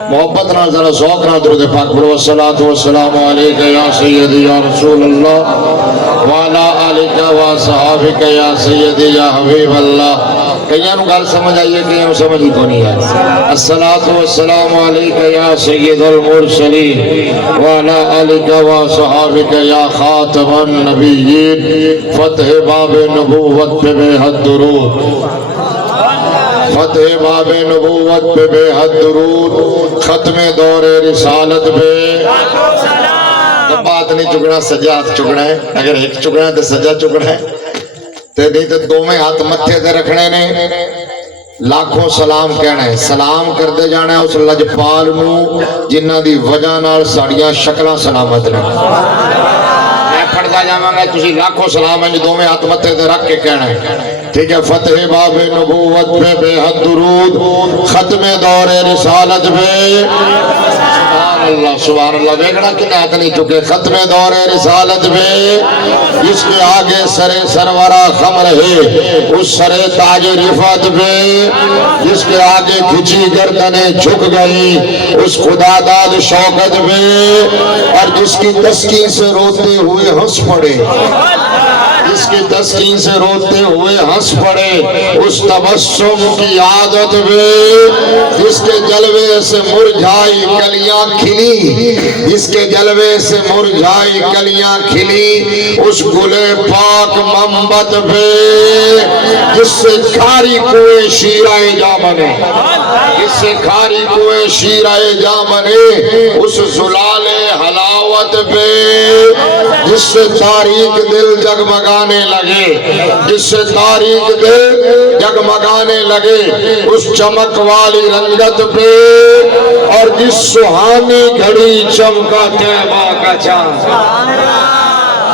محبت نال ذرا ذوق نال درود پاک پڑھو والصلاۃ والسلام علیک یا سیدی یا رسول اللہ وعلی آلک و صحابک یا سیدی یا حبیب اللہ. کئیاں نوں گل سمجھ آئیے کئیاں نوں سمجھ ہی کوئی نہیں ہے. الصلاۃ والسلام علیک یا سید المرسلین وعلی آلک و صحابک یا خاتم النبیین. فتح باب نبوت پہ بے حد درود، فتح باب نبوت پہ بے حد درود، ختم دور رسالت پہ. تو بات نہیں چکنا سجا چکنا ہے، اگر ایک چکنا ہے تو سجا چکنا ہے، تو نہیں تو دو میں ہاتھ متھے تے رکھنے نے، لاکھوں سلام کہنا ہے. سلام کرتے جانا ہے اس لجپال نو جنہ دی وجہ نال ساڑیاں شکلاں سلامت نے. میں پڑھتا جاواں گا تسی لاکھوں سلام ہیں دو میں ہاتھ متھے تے رکھ کے کہنا ہے. ٹھیک ہے. فتح باب نبوت پہ بے حد درود، ختم دور رسالت پہ سبحان اللہ سبحان اللہ. دیکھنا کہ ہاتھ نہیں چکے. ختم دور رسالت پہ جس کے آگے سر سرورہ خم رہے اس سر تاج رفعت پہ، جس کے آگے کھچی گردنیں جھک گئی اس خدا داد شوکت پہ، اور جس کی تسکین سے روتے ہوئے ہنس پڑے، جس کی تسکین سے روتے ہوئے ہنس پڑے اس تبسم کی عادت پہ، جس کے جلوے سے مرجھائی کلیاں کھلی، جس کے جلوے سے مرجھائی کلیاں کھلی اس گلے پاک منبت پہ، جس سے کھاری کوئے شیرہ جا بنے، جس سے کھاری کوئے شیرہ جا بنے اس زلال حلاوت پہ، جس سے تاریک دل جگمگانے لگے، جس سے تاریک دل جگمگانے لگے اس چمک والی رنگت پہ، اور جس سہانی گھڑی چمکا طیبہ کا چاند،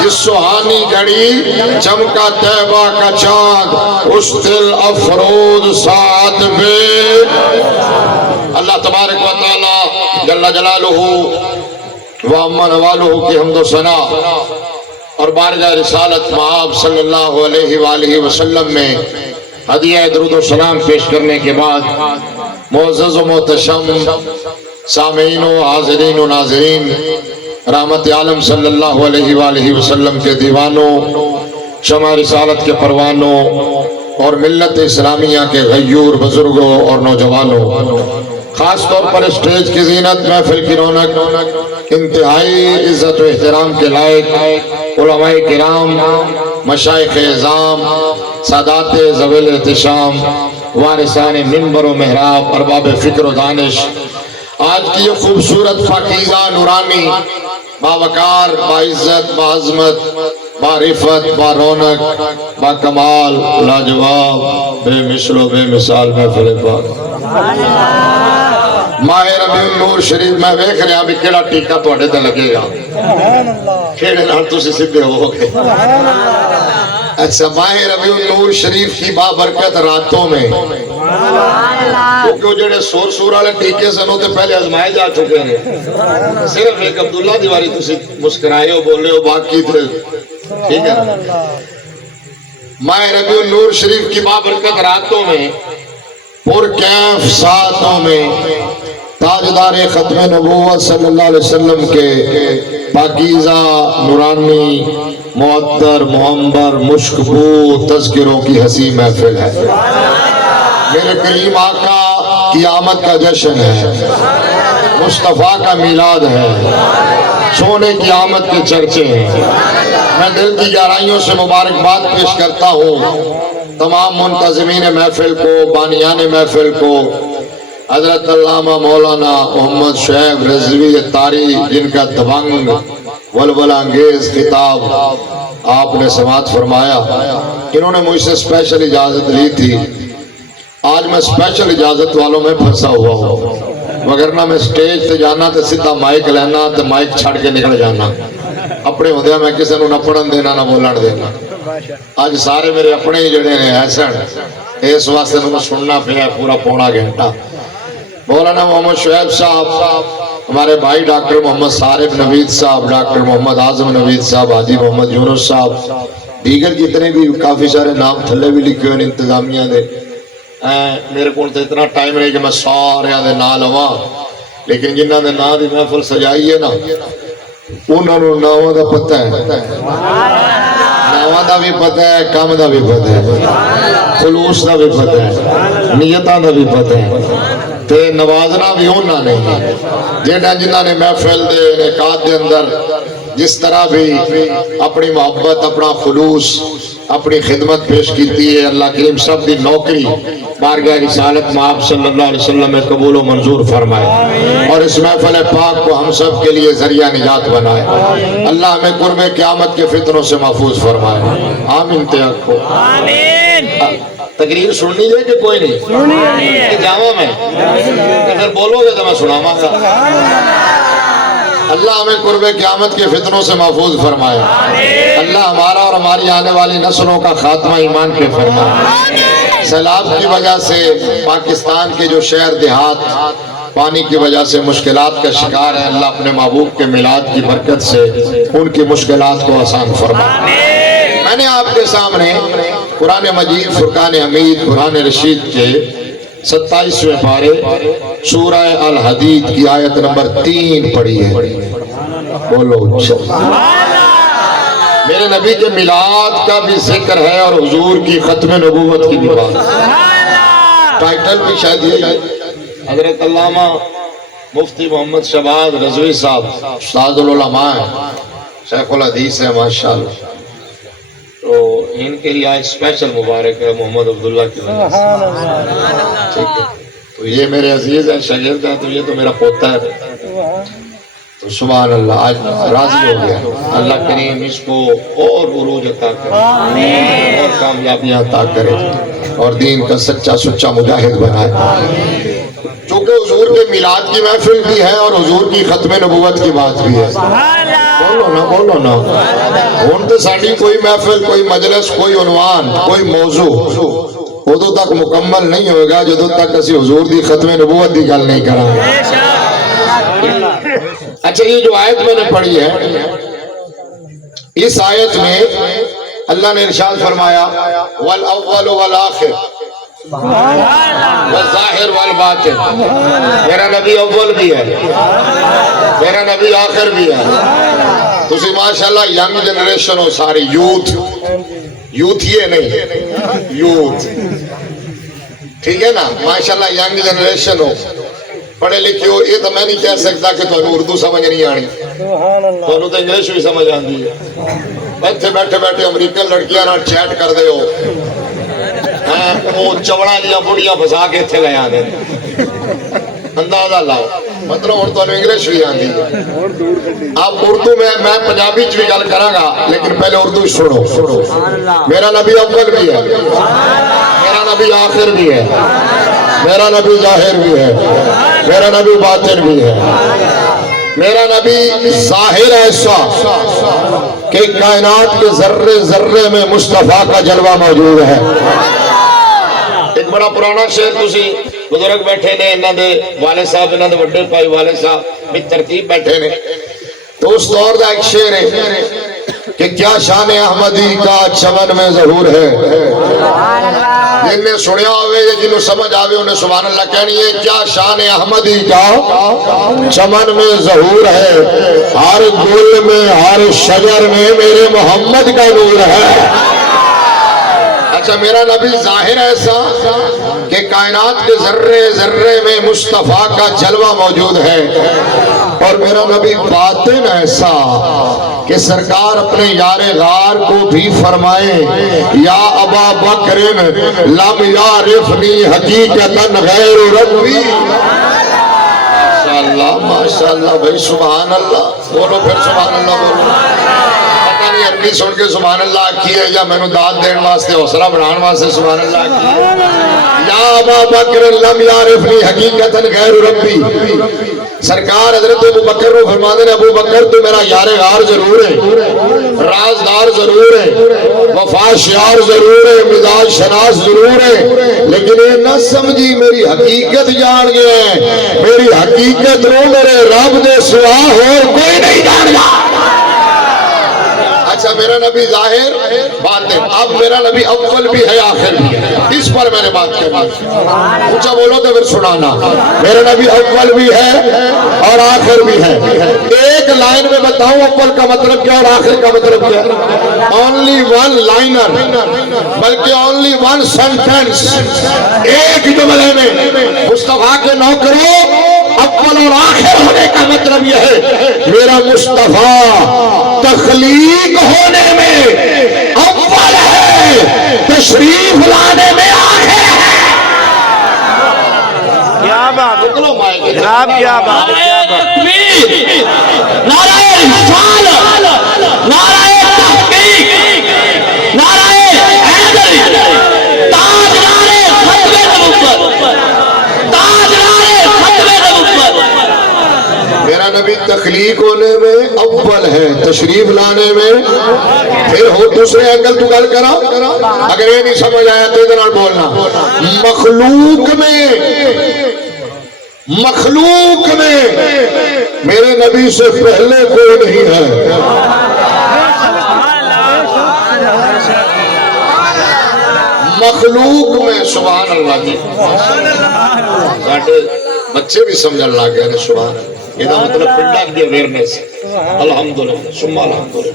جس سہانی گھڑی چمکا طیبہ کا چاند اس دل افروز ساتھ پہ. اللہ تبارک و تعالی جل جلالہ وعمن والہ کی حمد و ثنا اور بارگاہ رسالت مآب صلی اللہ علیہ وآلہ وسلم میں ہدیہ درود و سلام پیش کرنے کے بعد معزز و محتشم سامعین و حاضرین و ناظرین، رحمت عالم صلی اللہ علیہ وآلہ وسلم کے دیوانوں، شمع رسالت کے پروانوں اور ملت اسلامیہ کے غیور بزرگوں اور نوجوانوں، خاص طور پر اسٹیج کی زینت، محفل کی رونق، انتہائی عزت و احترام کے لائق علماء کرام، مشائخ اعظام، سادات ذویل احتشام، وارثان منبر و محراب، ارباب فکر و دانش، آج کی یہ خوبصورت پاکیزہ نورانی باوقار، باعزت، باعظمت، بعرفت، برونق، باکمال، لاجواب، بے مثل و بے مثال محفل پاک ماہ ربیع النور شریف. میں ویکھ رہا بھی کیڑا ٹیکا تواڈے تے لگے گا، کیڑے نال تسی سیدھے ہو گے. اچھا، ماہ ربیع النور شریف کی بابرکت راتوں میں، کیونکہ وہ جڑے سور سور والے ٹیکے سن وہ تے پہلے آزمائے جا چکے ہیں. صرف ایک عبداللہ دیواری تسی مسکرائے ہو، بولے ہو، باقی تھے ٹھیک ہے. ماہ ربیع النور شریف کی بابرکت راتوں میں، پرکیف ساعتوں میں، تاجدار ختم نبوت صلی اللہ علیہ وسلم کے پاکیزہ نورانی معطر معمبر مشکبو تذکروں کی حسین محفل ہے. میرے کریم آقا کی آمد کا جشن ہے، مصطفیٰ کا میلاد ہے، سونے کی آمد کے چرچے ہیں. میں دل کی گہرائیوں سے مبارکباد پیش کرتا ہوں تمام منتظمین محفل کو، بانیان محفل کو، حضرت علامہ مولانا محمد شعیب رضوی طاری جن کا دبنگ ولولہ انگیز خطاب آپ نے سماعت فرمایا. انہوں نے مجھ سے اسپیشل اجازت لی تھی. آج میں اسپیشل اجازت والوں میں پھنسا ہوا ہوں، وگرنہ میں سٹیج تے جانا تے سیدھا مائک لینا تے مائک چھڑ کے نکل جانا. اپنے ہوندے میں کسی نو نہ پڑھن دینا نہ بولن دینا. آج سارے میرے اپنے ہی جڑے نے ایسن، اس واسطے میں سننا پیا پورا پونا گھنٹہ. مولانا محمد شعیب صاحب، ہمارے بھائی ڈاکٹر محمد صارف نوید صاحب، ڈاکٹر محمد اعظم نوید صاحب، حاجی محمد یونس صاحب، دیگر جتنے بھی کافی سارے نام تھلے بھی لکھے ہوئے انتظامیہ دے. میرے کو اتنا ٹائم نہیں کہ میں سارے دے نال ہوا. لیکن جنہوں نے نا دی محفل سجائی ہے نا انہوں نے ناواں دا پتہ ہے، ناواں دا بھی پتہ ہے، کام دا بھی پتہ ہے، خلوص دا بھی پتہ ہے، نیتاں دا بھی پتہ ہے، تے نوازنا بھی انہوں نے جنہوں نے محفل دے انعقاد دے اندر جس طرح بھی اپنی محبت، اپنا خلوص، اپنی خدمت پیش کیتی ہے، اللہ کریم سب دی نوکری بارگاہ رسالت مآب صلی اللہ علیہ وسلم میں قبول و منظور فرمائے اور اس محفل پاک کو ہم سب کے لیے ذریعہ نجات بنائے۔ اللہ ہمیں قرب قیامت کے فتنوں سے محفوظ فرمائے، آمین تیاکو آمین۔ تقریر سننی ہے کہ کوئی نہیں؟ کہ جاؤں میں پھر بولو گے تو میں سناواں گا۔ اللہ ہمیں قرب قیامت کے فتنوں سے محفوظ فرمائے، اللہ ہمارا اور ہماری آنے والی نسلوں کا خاتمہ ایمان پہ فرمائے۔ سیلاب کی وجہ سے پاکستان کے جو شہر دیہات پانی کی وجہ سے مشکلات کا شکار ہے، اللہ اپنے محبوب کے میلاد کی برکت سے ان کی مشکلات کو آسان فرمائے۔ میں نے آپ کے سامنے قرآن مجید فرقان حمید قرآن رشید کے 27ویں پارے سورہ الحدید کی آیت نمبر 3 پڑھی ہے۔ بولو میرے نبی کے میلاد کا بھی ذکر ہے اور حضور کی ختم نبوت کی بھی بات۔ ٹائٹل بھی شاید یہ ہے، حضرت علامہ مفتی محمد شہباز رضوی صاحب استاد العلماء ہیں، شیخ الحدیث ہے ماشاءاللہ، تو ان کے لیے آج اسپیشل مبارک ہے محمد عبداللہ کی وجہ سے، ٹھیک ہے؟ تو یہ میرے عزیز ہیں، شاگرد ہیں، تو یہ تو میرا پوتا ہے، تو سبحان اللہ آج راضی ہو گیا۔ اللہ کریم اس کو اور عروج عطا کرے اور کامیابیاں عطا کرے اور دین کا سچا سچا مجاہد بنائے۔ چونکہ حضور کے میلاد کی محفل بھی ہے اور حضور کی ختم نبوت کی بات بھی ہے، بولو نا بولو نا۔ ہون تو ساڑی کوئی محفل، کوئی مجلس، کوئی عنوان، کوئی موضوع ادو تک مکمل نہیں ہوئے گا جدو تک اسی حضور دی ختم نبوت دی گل نہیں کریں گے۔ اچھا یہ جو آیت میں نے پڑھی ہے، اس آیت میں اللہ نے ارشاد فرمایا والأول والآخر والظاہر والباطن، میرا نبی اول بھی ہے، میرا نبی آخر بھی ہے۔ تسی ماشاءاللہ ینگ جنریشن ہو، ساری یوتھ یہ نہیں یوتھ، ٹھیک ہے نا، ماشاءاللہ ینگ جنریشن ہو، پڑھے لکھے ہو۔ یہ تو میں نہیں کہہ سکتا کہ تمہیں اردو سمجھ نہیں آنی، تمہیں تو انگلش بھی سمجھ آتی ہے۔ بیٹھے بیٹھے بیٹھے امریکن لڑکیاں نہ چیٹ کر دے ہو، وہ چوڑا لیا بڑیاں پھسا کے اتنے لے آنے، اندازہ لاؤ، مطلب اور تو انگلش بھی آتی ہے۔ آپ اردو میں پنجابی چ بھی گل کراں گا، لیکن پہلے اردو سنو۔ میرا نبی اول بھی ہے، میرا نبی آخر بھی ہے، میرا نبی ظاہر بھی ہے، میرا نبی باطن بھی ہے۔ میرا نبی ظاہر ایسا کہ کائنات کے ذرے ذرے میں مصطفیٰ کا جلوہ موجود ہے۔ ایک بڑا پرانا شعر تسی بزرگ بیٹھے نے، انہاں دے والد صاحب، انہاں دے بڑے بھائی والد صاحب بھی ترتیب بیٹھے نے، تو اس دور دا ایک شعر ہے کہ کیا شان احمدی کا چمن میں ظہور ہے۔ جن نے سنیا ہوئے یا جنہوں سمجھ آوے انہیں سبحان اللہ کہنی ہے، کیا شان احمدی کا چمن میں ظہور ہے، ہر گل میں ہر شجر میں میرے محمد کا نور ہے۔ اچھا میرا نبی ظاہر ایسا کہ کائنات کے ذرے ذرے میں مصطفیٰ کا جلوہ موجود ہے، اور میرا نبی باطن ایسا کہ سرکار اپنے یار غار کو بھی فرمائیں یا ابا بکر لم یعرفنی حقیقتا غیر ربی۔ ماشاءاللہ بھائی سبحان اللہ بولو، پھر سبحان اللہ بولو۔ پتہ نہیں عربی سن کے سبحان اللہ کی ہے یا میں نے داد دین واسطے حوصلہ بڑھان واسطے سبحان اللہ کی ہے۔ یا ابا بکر لم یعرفنی حقیقتا غیر ربی، سرکار حضرت ابو بکر کو فرماتے ہیں ابو بکر تو میرا یار غار ضرور ہے، رازدار ضرور ہے، وفا شیار ضرور ہے، مزاج شناس ضرور ہے، لیکن یہ نہ سمجھی میری حقیقت جان گیا ہے، میری حقیقت رو میرے رب دے سوا اور کوئی نہیں جان گا۔ اچھا اچھا میرا نبی ظاہر باطن، اب میرا نبی اول بھی ہے آخر بھی ہے، اس پر میں نے بات کرنی، اونچا بولو تو پھر سنانا۔ میرا نبی اول بھی ہے اور آخر بھی ہے۔ ایک لائن میں بتاؤں اول کا مطلب کیا اور آخر کا مطلب کیا؟ اونلی ون لائنر، بلکہ اونلی ون سینٹینس، ایک جملے میں مصطفیٰ کے نوکروں اول اور آخر ہونے کا مطلب یہ ہے میرا مصطفیٰ تخلیق ہونے میں اول ہے، تشریف لانے میں آخر ہے۔ کیا بات جناب، کیا بات، تکبیر، نعرہ رسالت، نعرہ تحقیق، نعرہ حیدری، تاجدار ختم نبوت، تاجدار ختم نبوت۔ میرا نبی تخلیق ہونے میں اول ہے، تشریف لانے میں پھر ہو دوسرے اینگل تو گل کرا، اگر یہ نہیں سمجھ آیا تو ادھر بولنا۔ مخلوق میں میرے نبی سے پہلے کوئی نہیں ہے۔ مخلوق میں، سبحان اللہ جی، بچے بھی سمجھن لگ گئے ہیں سبحان اللہ، یہ مطلب پنڈا کی اویئرنیس، الحمدللہ ثم الحمدللہ۔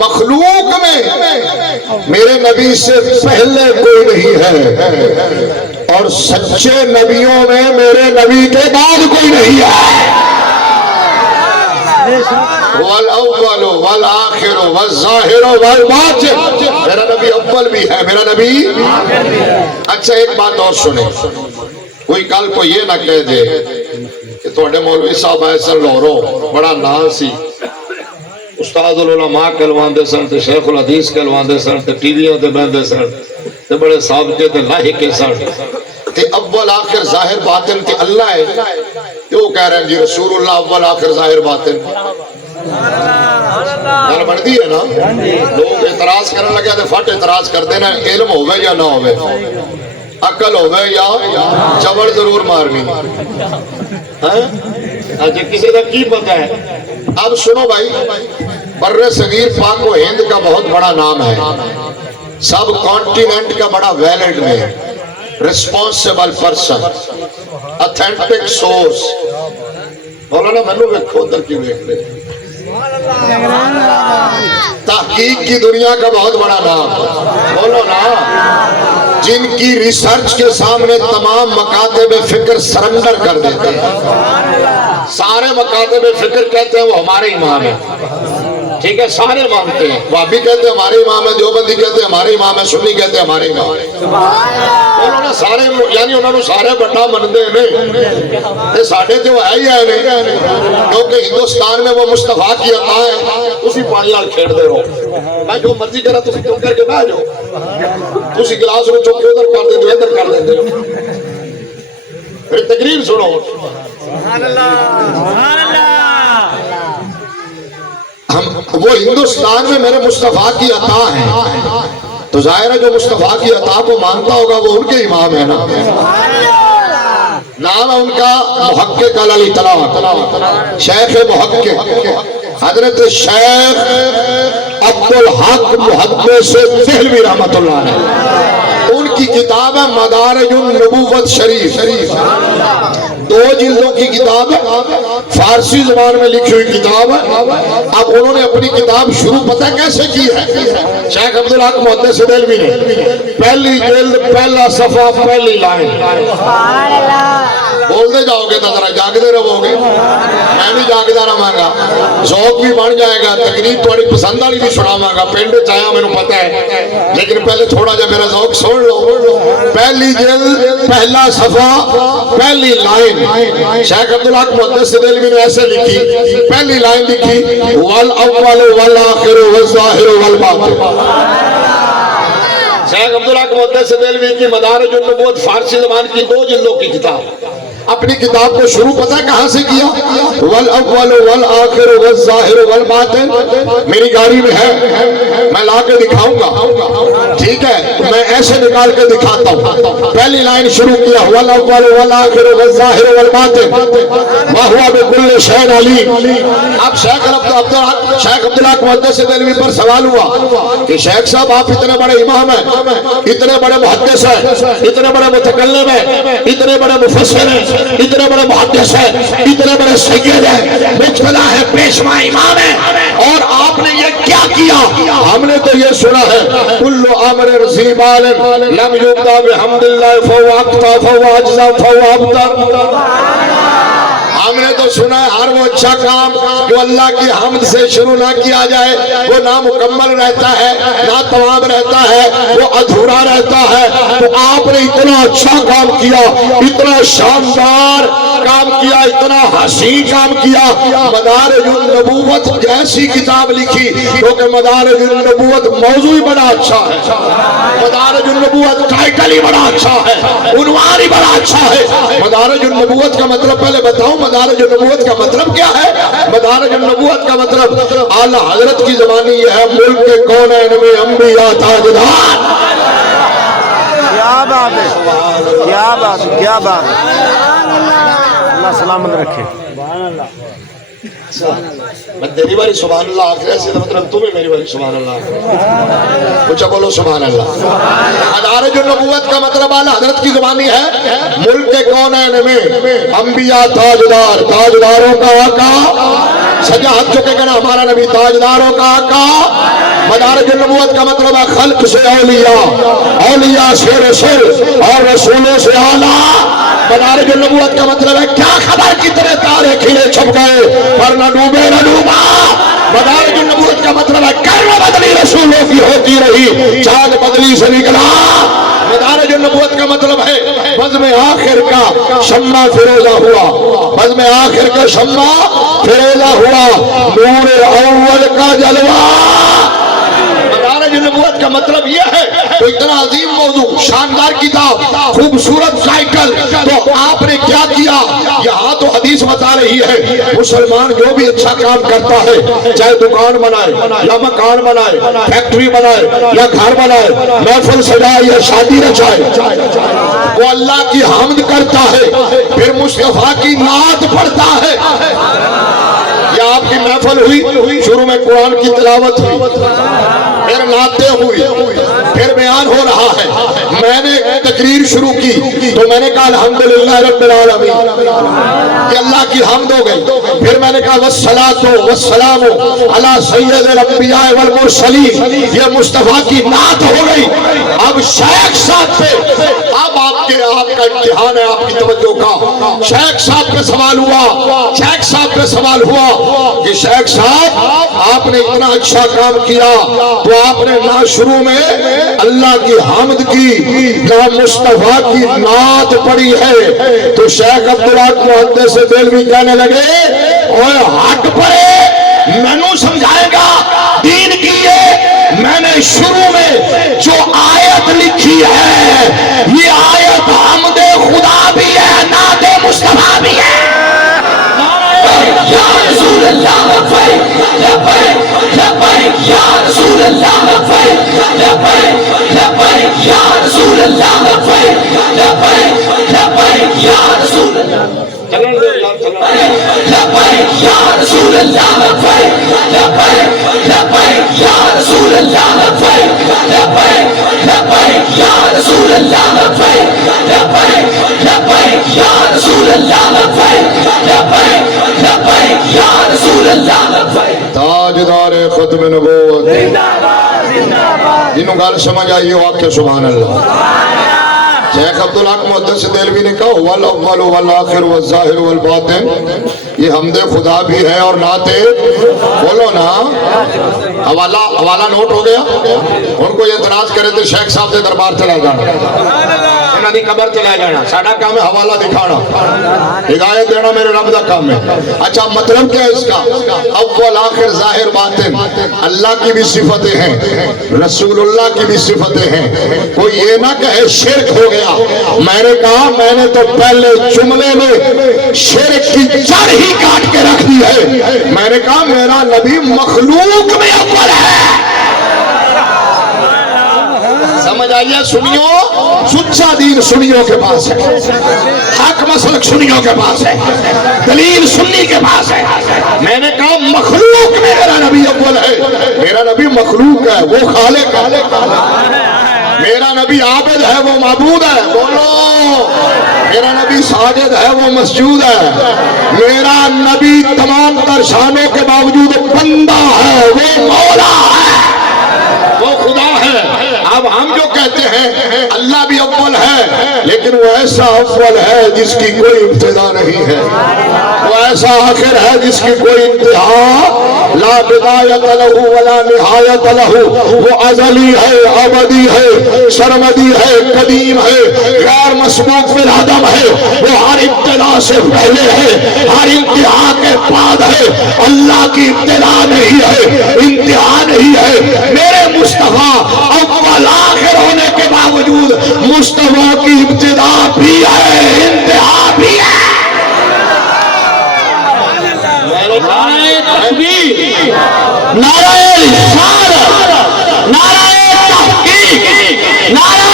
مخلوق میں میرے نبی سے پہلے کوئی نہیں ہے، اور سچے نبیوں میں میرے نبی کے بعد کوئی نہیں ہے۔ والاول والآخر والظاہر والباطن، میرا نبی اول بھی ہے، میرا نبی۔ اچھا ایک بات اور سنیں، کوئی کل کو یہ نہ کہہ دے کہ تھوڑے مولوی صاحب ایسا لورو بڑا نام سی، استاد العلماء کہلواندے سن تے شیخ الحدیث کہلواندے سن تے ٹی ویاں تے بہندے سن تے بڑے سابقے تے لاحقے سن تے اول آخر ظاہر باطن تے اللہ ہے، کیوں کہہ رہے ہیں جی رسول اللہ اول آخر ظاہر باطن؟ گل بنتی ہے نا، لوگ اعتراض کرنے لگے تے فٹ اعتراض کرتے ہیں، علم ہوئے یا نہ ہوئے، عقل ہوئے یا چبڑ ضرور مارنی، اچھا کسی کا کی پتہ ہے۔ اب سنو بھائی، بر صغیر پاک و ہند کا بہت بڑا نام ہے، سب کانٹیننٹ کا بڑا ویلڈ میں، ریسپانسیبل پرسن، اتھینٹک سورس، مولانا منو ویکھو ادھر کیوں ویکھ لے، تحقیق کی دنیا کا بہت بڑا نام، بولو نا، جن کی ریسرچ کے سامنے تمام مکاتب فکر سرنڈر کر دیتے ہیں، سارے مکاتب فکر کہتے ہیں وہ ہمارے امام ہیں، ٹھیک ہے، سارے مانتے ہیں، وہابی کہتے ہیں ہمارے امام ہیں، دیوبندی کہتے ہیں ہمارے امام ہیں، سنی کہتے ہیں ہمارے امام ہیں، انہوں نے سارے، یعنی انہوں نے سارے بڑا مندے نے ساڑھے جو ہے ہی ہے نہیں، کیونکہ ہندوستان میں وہ مصطفیٰ کی عطا ہے، اسی پانی لال کھیڑ دے رہو، میں جو مرضی کرا تسی کیوں کر کے بہ جاؤ، تسی گلاس رو چوکے ادھر کر دے دو ادھر کر دے دو، پھر تقریر سنو۔ وہ ہندوستان میں میرے مصطفیٰ کی عطا ہے، تو ظاہر ہے جو مصطفیٰ کی عطا کو مانتا ہوگا وہ ان کے امام ہے نا۔ نام ہے ان کا محقق علی طلعت، شیخ محقق حضرت شیخ عبدالحق محدث دہلوی رحمت اللہ علیہ، ان کی کتاب ہے مدارج النبوت شریف، 2 جلدوں کی کتاب ہے، فارسی زبان میں لکھی ہوئی کتاب ہے۔ اب انہوں نے اپنی کتاب شروع پتہ کیسے کی ہے؟ شیخ عبدالحق محدث دہلوی نے پہلی جلد پہلا صفحہ پہلی لائن، بولتے جاؤ گے تو ذرا جاگتے رہو گے، میں بھی جاگتا رہا گا، ذوق بھی بن جائے گا، تقریر تھوڑی پسند والی بھی سناواں گا، پنڈ چایا میں پتہ ہے، لیکن پہلے تھوڑا جا میرا ذوق سن لو۔ پہلی جلد پہلا صفحہ پہلی لائن، شیخ عبدالحق محدث دہلوی نے ایسے لکھی، پہلی لائن لکھی والاول والآخر والظاہر والباطن۔ شیخ عبدالحق محدث دہلوی کی مدارج النبوت فارسی زبان کی 2 جلدوں کی کتاب، اپنی کتاب کو شروع پتہ کہاں سے کیا؟ والاول والآخر والظاہر والباطن، میری گاڑی میں ہے، میں لا کے دکھاؤں گا، ٹھیک ٹھیک ہے میں ایسے نکال کے دکھاتا ہوں. پہلی لائن شروع کیا والاول والآخر والظاہر والباطن وہو بکل شیء علیم. اب شیخ عبدالحق محدث دہلوی پر سوال ہوا کہ شیخ صاحب آپ اتنے بڑے امام ہیں, اتنے بڑے محدث ہیں, اتنے بڑے متکلم ہیں, اتنے بڑے مفسر ہیں, اتنے بڑے محدث ہیں, اتنے بڑے سید ہیں, مقتدی ہے, پیشوا امام ہیں, اور آپ نے یہ کیا کیا؟ ہم نے تو یہ سنا ہے کل امر رضی بال لم یبدا بحمد اللہ فهو اقطع فهو اجزا فهو ابتر. ہم نے تو سنا ہے ہر وہ اچھا کام جو اللہ کی حمد سے شروع نہ کیا جائے وہ نامکمل رہتا ہے, ناتمام رہتا ہے, وہ ادھورا رہتا ہے. تو آپ نے اتنا اچھا کام کیا, اتنا شاندار کام کیا, اتنا حسین کام کیا. مدارج النبوت جیسی کتاب لکھی کیونکہ مدارج النبوت موضوع ہی بڑا اچھا ہے, مدارج النبوت ٹائٹل ہی بڑا اچھا ہے, عنوان ہی بڑا اچھا ہے. مدارج النبوت کا مطلب پہلے بتاؤں مدارج النبوت کا مطلب کیا ہے؟ مدارج النبوت کا مطلب اعلیٰ حضرت کی زبانی یہ ہے ملک کے کونین میں انبیاء تاجدار. کیا بات ہے, کیا بات ہے, کیا بات ہے. اللہ سلامت رکھے. میں تیری باری سبحان اللہ آخر سے مطلب تمہیں میری باری سبحان اللہ. کچھ بولو سبحان اللہ. مدارج النبوت کا مطلب اعلیٰ حضرت کی زبانی ہے ملک کے کونین میں انبیاء تاجدار, تاجداروں کا آقا. سجا ہاتھ چکے کہنا ہمارا نبی تاجداروں کا آقا. مدارج النبوت کا مطلب ہے خلق سے اولیاء, اولیاء سے رسول اور رسولوں سے اعلیٰ. مدارج النبوت کا مطلب ہے کیا خبر کتنے تارے کھلے چھپ گئے پر نہ ڈوبے نہ ڈوبا. مدارج النبوت کا مطلب ہے کرم بدلی رسولوں کی ہوتی رہی, چاند بدلی سے نکلا. مدارج النبوت کا مطلب ہے بزم آخر کا شمع فیروزہ ہوا, بزم آخر کا شمع فیروزہ ہوا, نور اول کا جلوہ. مدارج النبوت کا مطلب یہ ہے تو اتنا عظیم موضوع, شاندار کتاب, خوبصورت ٹائٹل. تو آپ نے کیا کیا؟ یہاں تو حدیث بتا رہی ہے مسلمان جو بھی اچھا کام کرتا ہے چاہے دکان بنائے یا مکان بنائے, فیکٹری بنائے یا گھر بنائے, محفل سجائے یا شادی رچائے, وہ اللہ کی حمد کرتا ہے پھر مصطفیٰ کی نعت پڑھتا ہے. یا آپ کی محفل ہوئی, شروع میں قرآن کی تلاوت ہوئی, پھر نعتیں ہوئی, پھر بیان ہو رہا ہے. میں نے تقریر شروع کی تو میں نے کہا الحمدللہ رب العالمین, کہ اللہ کی حمد ہو گئی. پھر میں نے کہا والصلاۃ والسلام علی سید الانبیاء والمرسلین, یہ مصطفیٰ کی نعت ہو گئی. اب شیخ صاحب سے اب آپ کا امتحان ہے, آپ کی توجہ کا. شیخ صاحب پہ سوال ہوا, شیخ صاحب پہ سوال ہوا کہ شیخ صاحب آپ نے اتنا اچھا کام کیا تو آپ نے نہ شروع میں اللہ کی حمد کی نہ مصطفیٰ کی نعت پڑھی ہے. تو شیخ عبدالحق محدث دہلوی کہنے لگے اوے ہٹ پڑے, مینوں سمجھائے گا دین کی یہ میں نے شروع میں جو آیت لکھی ہے یہ آیت حمد خدا بھی ہے, نعت مصطفیٰ بھی ہے. یا رسول اللہ لبیک لبیک لبیک یا رسول اللہ لبیک لبیک لبیک یا رسول اللہ لبیک لبیک لبیک یا رسول اللہ لبیک یا رسول اللہ لبیک لبیک لبیک یا رسول اللہ لبیک لبیک لبیک یا رسول اللہ لبیک لبیک لبیک یا رسول اللہ لبیک لبیک لبیک یا رسول اللہ لبیک. تاجدار ختم نبوت جنہوں گال سمجھ آئی ہو آکے سبحان اللہ. شیخ عبدالحق محدث دہلوی نے کہا والاول والآخر والظاہر والباطن, یہ حمد خدا بھی ہے اور نعت بولو نا. حوالہ نوٹ ہو گیا. ان کو یہ اعتراض کرے تھے شیخ صاحب سے دربار چلا جانا, انہوں نے قبر چلا جانا, ساڑھا کام ہے حوالہ دکھانا, ہدایت دینا میرے رب دا کام ہے. اچھا مطلب کیا ہے اس کا؟ اول آخر ظاہر باطن اللہ کی بھی صفتیں ہیں, رسول اللہ کی بھی صفتیں ہیں. کوئی یہ نہ کہے شرک ہو گیا. میں نے کہا میں نے تو پہلے جملے میں شرک کی جڑ ہی کاٹ کے رکھ دی ہے. میں نے کہا میرا نبی مخلوق میں اول ہے. سمجھ آئیے سنیوں، سچا دین سنیوں کے پاس ہے، حق مسلک سنیوں کے پاس ہے، دلیل سنی کے پاس ہے۔ میں نے کہا مخلوق میں میرا نبی اول ہے، میرا نبی مخلوق ہے وہ خالق ہے، میرا نبی عابد ہے وہ معبود ہے، بولو میرا نبی ساجد ہے وہ مسجود ہے، میرا نبی تمام تر شانوں کے باوجود بندہ ہے وہ مولا ہے وہ خدا ہے۔ اب ہم جو کہتے ہیں اللہ بھی اول ہے، لیکن وہ ایسا اول ہے جس کی کوئی ابتدا نہیں ہے، وہ ایسا آخر ہے جس کی کوئی انتہا لا بدایت لہو ولا نہایت لہو، وہ ازلی ہے، ابدی ہے، سرمدی ہے، قدیم ہے، غیر مسبوق فی العدم ہے، وہ ہر ابتدا سے پہلے ہے، ہر انتہا کے بعد ہے۔ اللہ کی ابتدا نہیں ہے، انتہا نہیں ہے، میرے مصطفیٰ اول آخر ہونے کے باوجود مصطفیٰ کی ابتدا بھی ہے، انتہا بھی ہے۔ نعرہ تکبیر، نعرہ رسالت، نعرہ تحقیق، نعرہ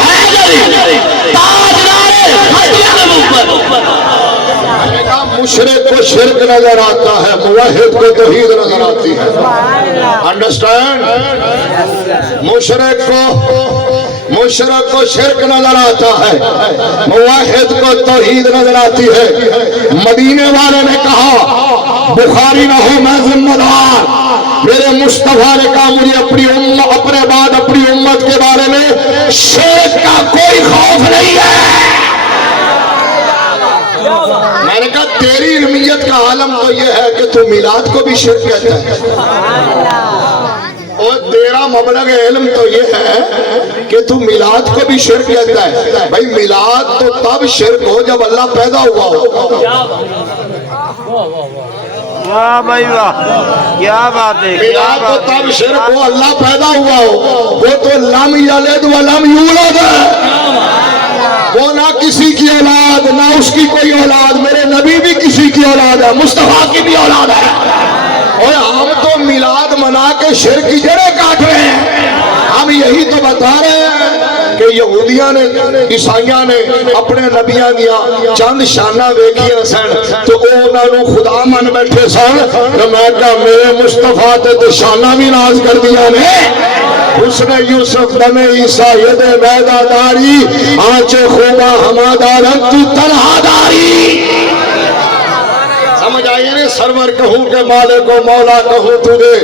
حیدری، تاجدار ختم نبوت۔ مشرک کو شرک نظر آتا ہے، موحد کو توحید نظر آتی ہے، انڈرسٹینڈ؟ مشرک کو شرک نظر آتا ہے، موحد کو توحید نظر آتی ہے۔ مدینے والے نے کہا بخاری نہ ہو میں ذمہ دار، میرے مصطفیٰ نے کہا مجھے اپنے بعد اپنی امت کے بارے میں شرک کا کوئی خوف نہیں ہے۔ میں نے کہا تیری علمیت کا عالم تو یہ ہے کہ تو میلاد کو بھی شرک کہتا ہے، اور تیرا مبلغ علم تو یہ ہے کہ تو میلاد کو بھی شرک کہتا ہے۔ بھائی میلاد تو تب شرک ہو جب اللہ پیدا ہوا ہو۔ واہ بھائی واہ، کیا بات ہے، میلاد تو تب شرک ہو اللہ پیدا ہوا ہو، وہ تو لم یلد ولم یولد ہے، وہ نہ کسی کی اولاد نہ اس کی کوئی اولاد، میرے نبی بھی کسی کی اولاد ہے، مصطفیٰ کی بھی اولاد ہے، اور ہم تو میلاد منا کے شرک کی جڑیں کاٹ رہے ہیں۔ ہم یہی تو بتا رہے ہیں کہ یہودیاں نے عیسائیاں نے اپنے نبیاں دیا چند شانہ ویکھیاں سن تو انہاں نو خدا من بیٹھے سن، تو میں کہا میرے مصطفیٰ تے شانہ بھی ناز کر دیا نے۔ حسن یوسف دم عیسیٰ ید میدہ داری، آنچ خوبہ ہمادہ رنگ تو تنہا داری۔ سمجھ آئیے نے، سرور کہوں کہ مالک و مولا کہوں تجھے،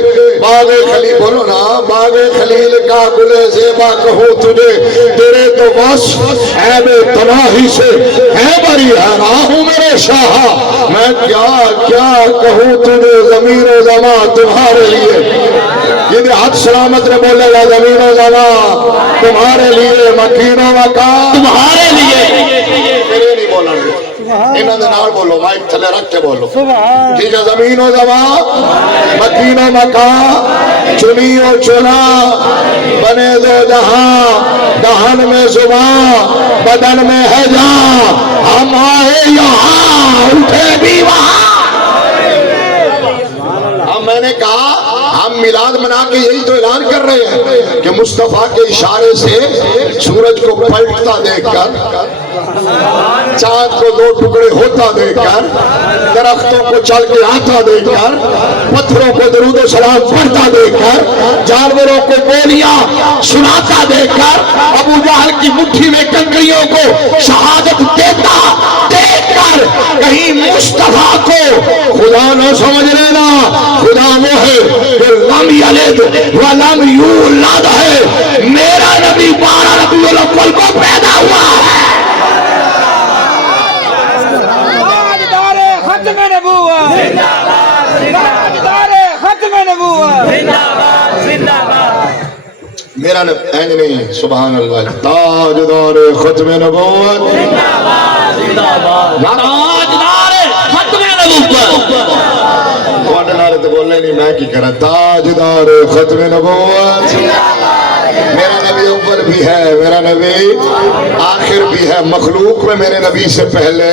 باغ خلیل بولو نا، باغ خلیل کا گل زیبا کہوں تجھے، تیرے تو بس عیب تناہی سے ہے بری ہے راہوں میرے شاہ، میں کیا کہوں تجھے زمین و زمان تمہارے لیے۔ یہ ہاتھ سلامت نے بولے گا زمین و زمان تمہارے لیے، مکین و مکان تمہارے لیے۔ میرے نہیں بولنا گے، انہوں نے نال بولو، مائک تھلے رکھ کے بولو، ٹھیک ہے؟ زمین و زمان، مکین و مکان، چنی و چنا، بنے دو جہاں، دہن میں زبان، بدن میں ہے جان، ہم آئے یہاں اٹھے بھی وہاں۔ اب میں نے کہا ہم میلاد منا کے یہی تو اعلان کر رہے ہیں کہ مصطفیٰ کے اشارے سے سورج کو پلٹتا دیکھ کر، چاند کو دو ٹکڑے ہوتا دیکھ کر، درختوں کو چل کے آتا دیکھ کر، پتھروں کو درود و سلام پڑھتا دیکھ کر، جانوروں کو بولیاں سناتا دیکھ کر، ابو جہل کی مٹھی میں کنکریوں کو شہادت دیتا دیکھ کر، کہیں مصطفیٰ کو خدا نہ سمجھ لینا، خدا وہ ہے جو لم یلد ولم یولد ہے، میرا نبی 12 ربیع الاول کو پیدا ہوا ہے۔ ختم نبوت زندہ باد، ختم نبوت زندہ باد، زندہ باد۔ میرا اینج نہیں، سبحان اللہ، تاجدار ختم نبوت زندہ باد، زندہ باد، تاجدار ختم نبوت۔ تواڈے نعرے تے بولنے نہیں، میں کی کرا، تاجدار ختم نبوت۔ میرا نبی اول بھی ہے، میرا نبی آخر بھی ہے، مخلوق میں میرے نبی سے پہلے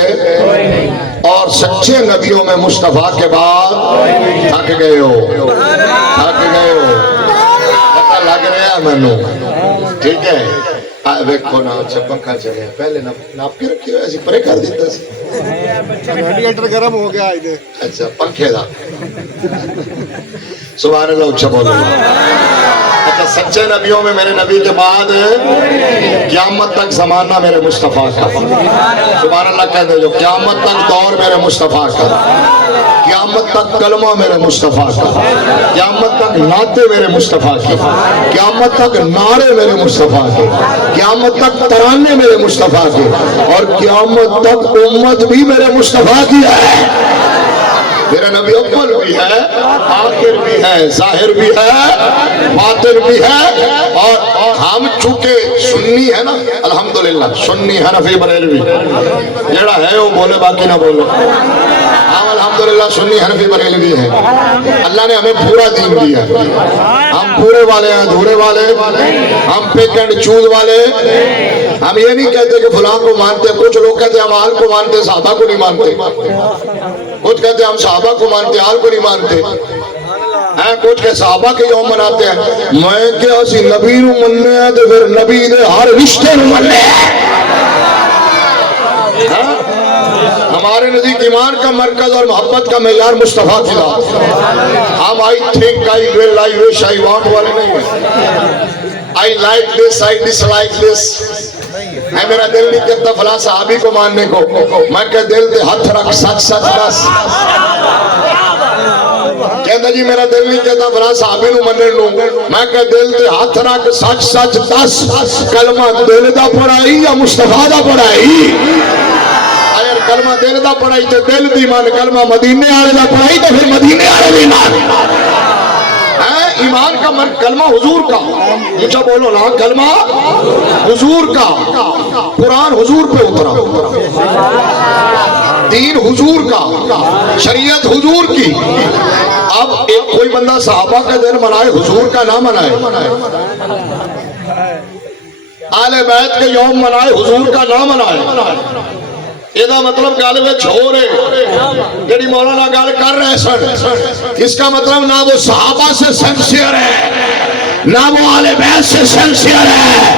اور سچے نبیوں میں مصطفیٰ کے بعد تھک گئے ہو، تھک گئے ہو، پتہ لگ رہا ہے میں نو، ٹھیک ہے ویکھو نا اچھا پنکھا چلے پہلے ناپ کے رکھی ہوئے پرے کر دیتا سی ریڈیٹر گرم ہو گیا ادھر اچھا پنکھے دا سبحان اللہ اچھا بولو اچھا سچے نبیوں میں میرے نبی کے بعد قیامت تک زمانہ میرے مصطفیٰ کا سبحان اللہ کہہ دے جو قیامت تک دور میرے مصطفیٰ کا قیامت تک کلمہ میرے مصطفیٰ کا قیامت تک نعتیں میرے مصطفیٰ کی قیامت تک نعرے میرے مصطفیٰ کے قیامت تک ترانے میرے مصطفیٰ کے اور قیامت تک امت بھی میرے مصطفیٰ کی ہے میرا نبی اول بھی ہے آخر بھی ہے ظاہر بھی ہے باطن بھی ہے اور ہم چونکہ سنی ہے نا الحمدللہ سنی حنفی بریلوی جڑا ہے وہ بولے باقی نہ بولے ہم الحمدللہ سنی حنفی بریلوی ہیں اللہ نے ہمیں پورا دین دیا ہم پورے والے ہیں دھورے والے ہم پک اینڈ چوز والے ہم یہ نہیں کہتے کہ فلاں کو مانتے کچھ لوگ کہتے ہم آل کو مانتے صحابہ کو نہیں مانتے کچھ کہتے ہم صحابہ کو مانتے آل کو نہیں مانتے ہیں کچھ کہ صحابہ کے یوم مناتے ہیں میں کہ اسی نبی نو مننے ہیں تو پھر نبی دے ہر رشتے نو مننے ہیں ہمارے نزدیک ایمان کا مرکز اور محبت کا معیار مصطفیٰ کی ذات ہم I think I will I wish I want والے نہیں ہیں I like this I dislike this ہے میرا دل نہیں کہتا فلاں صحابی کو ماننے کو میں کہ دل دے ہاتھ رکھ سچ سچ دس کہتا جی میرا دل نہیں کہتا فلاں صحابی نو مننے نو میں کہ دل دے ہاتھ رکھ سچ سچ دس کلمہ دل دا پڑھائی یا مصطفیٰ دا پڑھائی اگر کلمہ دل دا پڑھائی تو دل دی مان کلمہ مدینے آنے دا پڑھائی تو پھر مدینے آنے دی مان ایمان کا من کلمہ حضور کا اونچا بولو نا کلمہ حضور کا قرآن حضور پہ اترا دین حضور کا شریعت حضور کی اب ایک کوئی بندہ صحابہ کا دن منائے حضور کا نہ منائے آل بیت کے یوم منائے حضور کا نہ منائے یہ مطلب گل میں چھوڑے جڑی مولانا گل کر رہے سن اس کا مطلب نہ وہ صحابہ سے سنسیئر ہے نہ وہ آل بیت سے سنسیئر ہے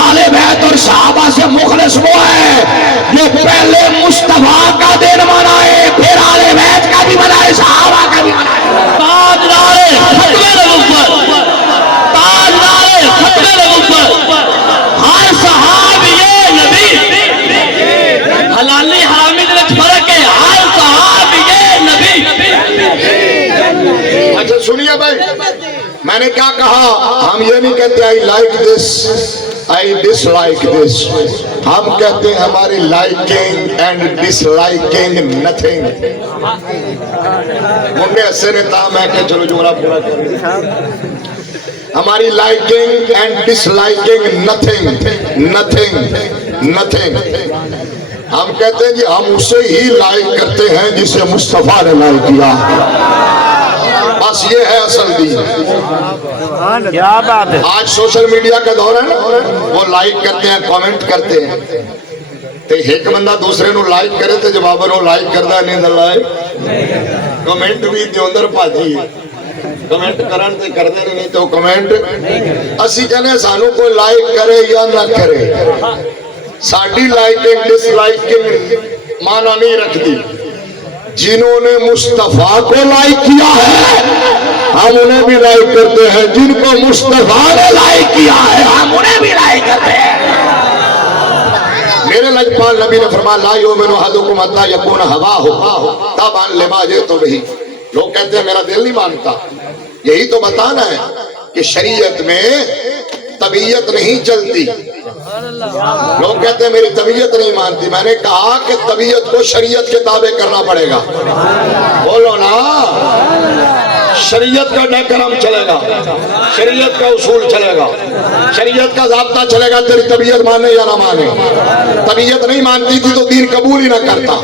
آل بیت اور صحابہ سے مخلص وہ ہے جو پہلے مصطفیٰ کا دن منائے پھر آل بیت کا بھی منائے صحابہ کا بھی منائے تاجدار ختم نبوت تاجدار ختم نبوت ہر صحابی نبی حلالی حرامی دے فرق ہے ہر صحابی نبی اچھا سنیے بھائی میں نے کیا کہا ہم یہ نہیں کہتے I like this I dislike this ہم کہتے ہیں ہماری liking and disliking nothing Monday اسے نے تا میں کہ چلو جملہ پورا کریں ہماری liking and disliking nothing ہم کہتے ہیں جی ہم اسے ہی لائک کرتے ہیں جسے مصطفیٰ نے لائک کیا بس یہ ہے اصل دین کیا بات ہے آج سوشل میڈیا کا دور ہے وہ لائک کرتے ہیں کامنٹ کرتے ہیں تو ایک بندہ دوسرے نو لائک کرے تو جواب نو لائک کرتا نہیں دلائے کامنٹ بھی دیوندر پاجی کامنٹ کرن تے کردے نہیں تو کامنٹ اسی کہنے سانو کوئی لائک کرے یا نہ کرے ساڑھی لائکنگ ڈس لائکنگ معنی نہیں رکھتی جنہوں نے مصطفیٰ کو لائک کیا ہے ہم انہیں بھی لائک کرتے ہیں جن کو مصطفیٰ نے لائک کیا ہے ہم انہیں بھی لائک کرتے ہیں میرے لجپال نبی نے فرمایا لا یؤمن احدکم حتی یکون ہواہ تابعا لما جئت بہ لوگ کہتے ہیں میرا دل نہیں مانتا یہی تو بتانا ہے کہ شریعت میں طبیعت نہیں چلتی لوگ کہتے ہیں میری طبیعت نہیں مانتی میں نے کہا کہ طبیعت کو شریعت کے تابع کرنا پڑے گا بولو نا شریعت کا ڈیکرم چلے گا شریعت کا اصول چلے گا شریعت کا ضابطہ چلے گا تیری طبیعت مانے یا نہ مانے طبیعت نہیں مانتی تھی تو دین قبول ہی نہ کرتا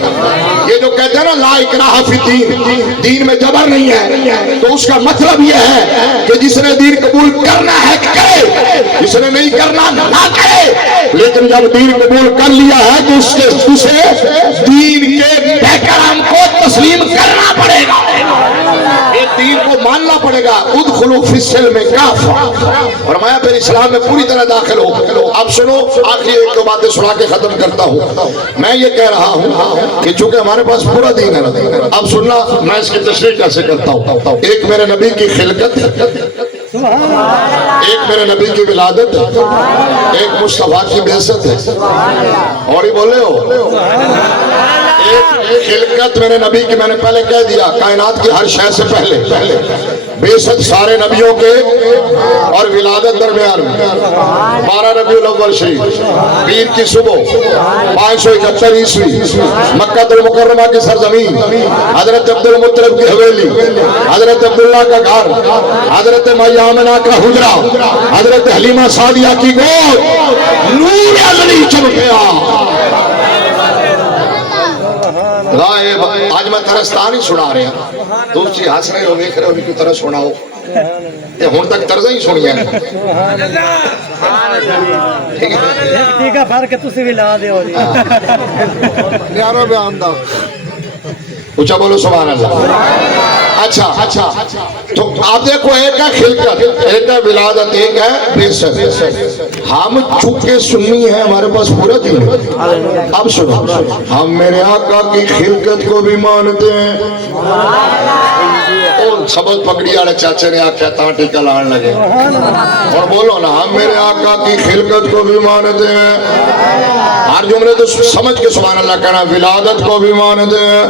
یہ جو کہتے ہیں نا لا اکراہ فی الدین دین میں جبر نہیں ہے تو اس کا مطلب یہ ہے کہ جس نے دین قبول کرنا ہے کرے جس نے نہیں کرنا نہ کرے لیکن جب دین قبول کر لیا ہے تو اسے دین کے ڈیکرم کو تسلیم کرنا پڑے گا ایک دین کو ماننا پڑے گا. ادخلوا فی السلم کافہ. فرمایا پھر اسلام میں پوری طرح داخل ہو. اب سنو آخری ایک دو باتیں سنا کے ختم کرتا ہوں. میں یہ کہہ رہا ہوں کہ چونکہ ہمارے پاس پورا دین ہے, اب سننا میں اس کی تشریح کیسے کرتا ہوں. ایک میرے نبی کی خلقت ہے, ایک میرے نبی کی ولادت ہے, ایک مصطفیٰ کی بعثت ہے. اور ہی بولے ہو. ایک خلقت میرے نبی کی, میں نے پہلے کہہ دیا, کائنات کی ہر شے سے پہلے. بعثت سارے نبیوں کے اور ولادت درمیان 12 ربیع الاول شریف پیر کی صبح 571 عیسوی مکہ المکرمہ کی سرزمین, حضرت عبد المطلب کی حویلی, حضرت عبداللہ کا گھر, حضرت مائی آمنہ کا حجرہ, حضرت حلیمہ سعدیہ کی گود, نور ازلی چمکیا. آج میں ترستان ہی سنا رہے ہیں, تم چی ہنس رہے ہو, دیکھ رہے ہو کیوں طرح سنا ہو. یہ ہون تک طرز ہی سنی ہے. ٹھیک ہے فرق ہے, تسی بھی لا دے ہو جی. نیارو بیان دا. اچھا بولو سبحان اللہ. اچھا تو آپ دیکھو, ایک ہے خلقت, ایک ہے ولادت, ایک ہے بعثت. ہم چونکہ سنی ہیں, ہمارے پاس پورا دین ہے. اب سنو, ہم میرے آقا کی خلقت کو بھی مانتے ہیں. اور سبز پگڑی والے چاچے نے آخیا تاں ٹیکا لان لگے. اور بولو نا, ہم میرے آقا کی خلقت کو بھی مانتے ہیں. ہر جملے تو سمجھ کے سبحان اللہ کہنا. ولادت کو بھی مانتے ہیں,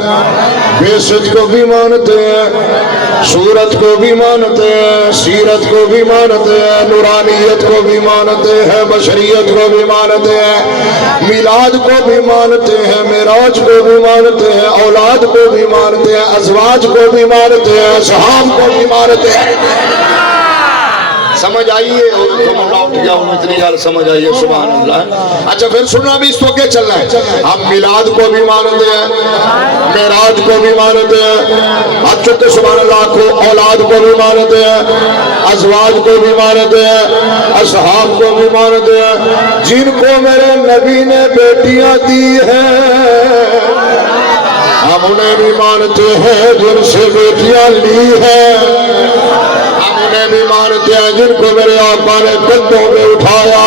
بعثت کو بھی مانتے ہیں, صورت کو بھی مانتے ہیں, سیرت کو بھی مانتے ہیں, نورانیت کو بھی مانتے ہیں, بشریت کو بھی مانتے ہیں, میلاد کو بھی مانتے ہیں, معراج کو بھی مانتے ہیں, اولاد کو بھی مانتے ہیں, ازواج کو بھی مانتے ہیں, اصحاب کو بھی مانتے ہیں. سمجھ آئیے, اتنی گال سمجھ آئیے. سبحان اللہ. اچھا پھر سننا بھی اس کو کیا چل رہا ہے. ہم میلاد کو بھی مانتے ہیں, معراج کو بھی مانتے ہیں, اچھا تو سبحان اللہ کو اولاد کو بھی مانتے ہیں, ازواج کو بھی مانتے ہیں, اصحاب کو بھی مانتے ہیں. جن کو میرے نبی نے بیٹیاں دی ہیں ہم انہیں بھی مانتے ہیں, جن سے بیٹیاں لی ہیں ہم انہیں بھی مانتے ہیں, جن کو میرے آقا نے کندھوں پہ اٹھایا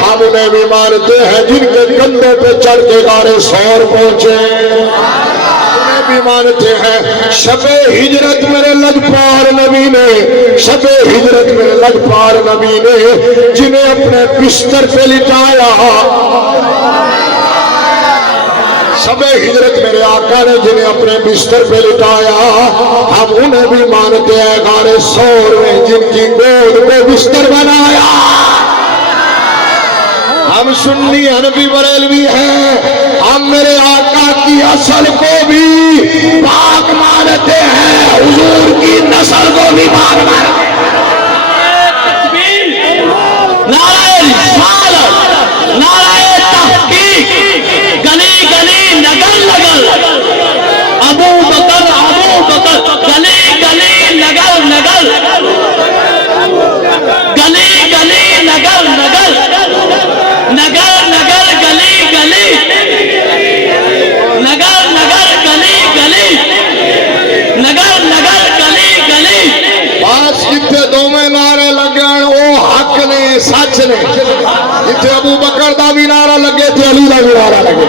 ہم انہیں بھی مانتے ہیں, جن کے کندھوں پہ چڑھ کے غار ثور پہنچے انہیں بھی مانتے ہیں. شب ہجرت میرے لجپار نبی نے, شب ہجرت میرے لجپار نبی نے جنہیں اپنے بستر پہ لٹایا, شب ہجرت میرے آقا نے جنہیں اپنے بستر پہ لٹایا ہم انہیں بھی مانتے ہیں. غار ثور میں جن کی گود کو بستر بنایا. ہم سنی حنفی بریلوی ہیں, ہم میرے آقا کی اصل کو بھی پاک مانتے ہیں, حضور کی نسل کو بھی پاک مانتے ہیں. نعرہ رسالت, نعرہ تحقیق, گلی گلی نگر نگر, ابو بکر گلی گلی نگر نگر, گلی گلی نگر نگر, نگر نگر گلی گلی, نگر نگر گلی گلی, نگر نگر گلی گلی. بس جتنے دو میں نعرے لگے وہ حق نے, سچ نے. جتنے ابو بکر دا بھی نعرہ لگے تھے علی دا بھی نعرہ لگے,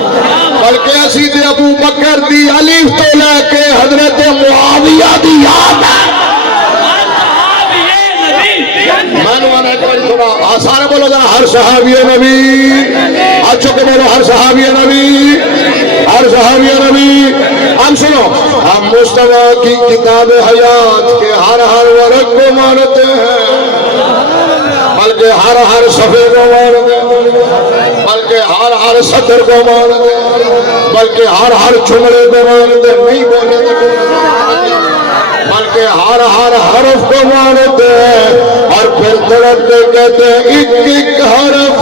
بلکہ اسی تے ابو بکر دی الف تو لے کے حضرت معاویہ دی یاد ہے. میں نے ایک بار سنا, سارے بولو ذرا, ہر صحابی نبی, اچھو کہ بولو ہر صحابی نبی, ہر صحابی نبی. ہم سنو, ہم مصطفیٰ کی کتاب حیات کے ہر ہر ورق کو مانتے ہیں, بلکہ ہر صفحے کو مانتے ہیں, بلکہ ہر سطر کو مانتے ہیں, بلکہ ہر جملے کو مانتے ہیں, نہیں بولتے بلکہ ہر حرف کو مانتے ہیں. اور پھر تڑپتے کہتے ہیں ایک ایک حرف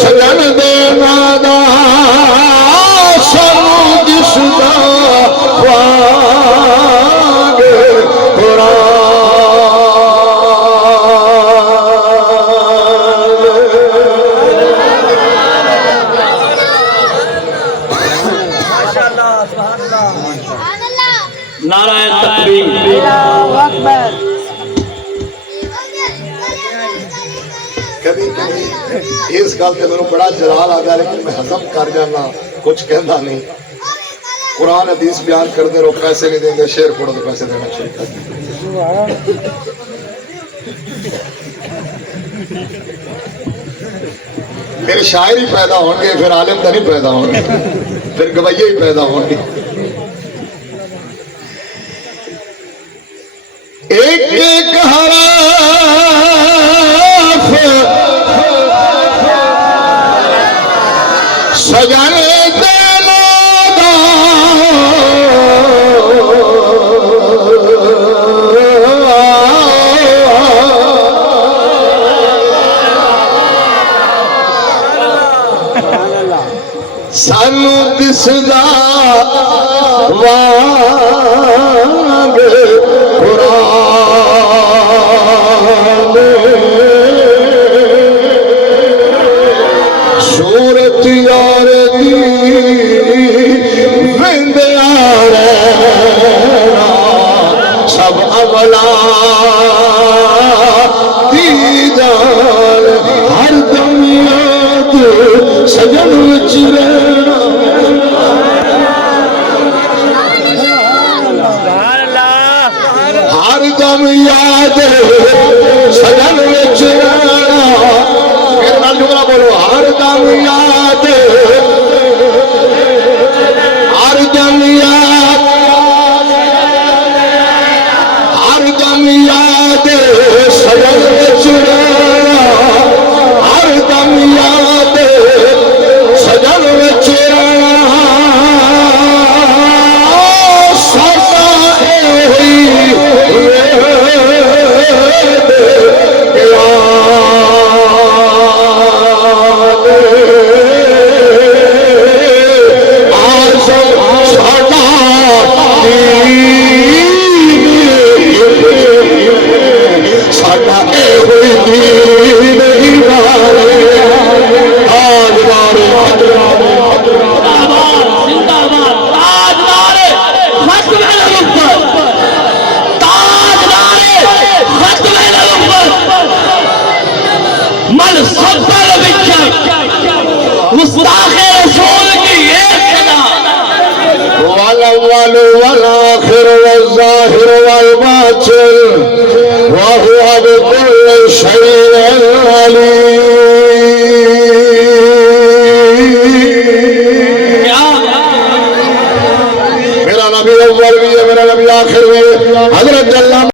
سجن دے نادا سنو دسدا واگ قرآن. نعرہ تکبیر کبھی اس گل سے میرے بڑا جلال آتا ہے لیکن میں ہضم کر جانا کچھ کہنا نہیں قرآن حدیث بیان کرتے رہو پیسے نہیں دیں گے شعر پڑھو تو پیسے دینا شروع کر دیں پھر شاعر ہی پیدا ہوں گے پھر عالم تو نہیں پیدا ہوں گے پھر گویے ہی پیدا ہوں گے ایک ایک حرف سجانے دینا سانو دسدا وانگ قرآن صورت یار دی وندیار سب عملا دیدار ہر دم یاد سجن وچ رہنا ہر دم یاد سجن وچ رہنا میرے نال جملہ بولو ہر دم یاد ہر دم یاد ہر دم یاد سجن وچ رہنا ہر دم یاد سجن وچ رہنا والآخر والظاهر والباطن وهو بكل شيء عليم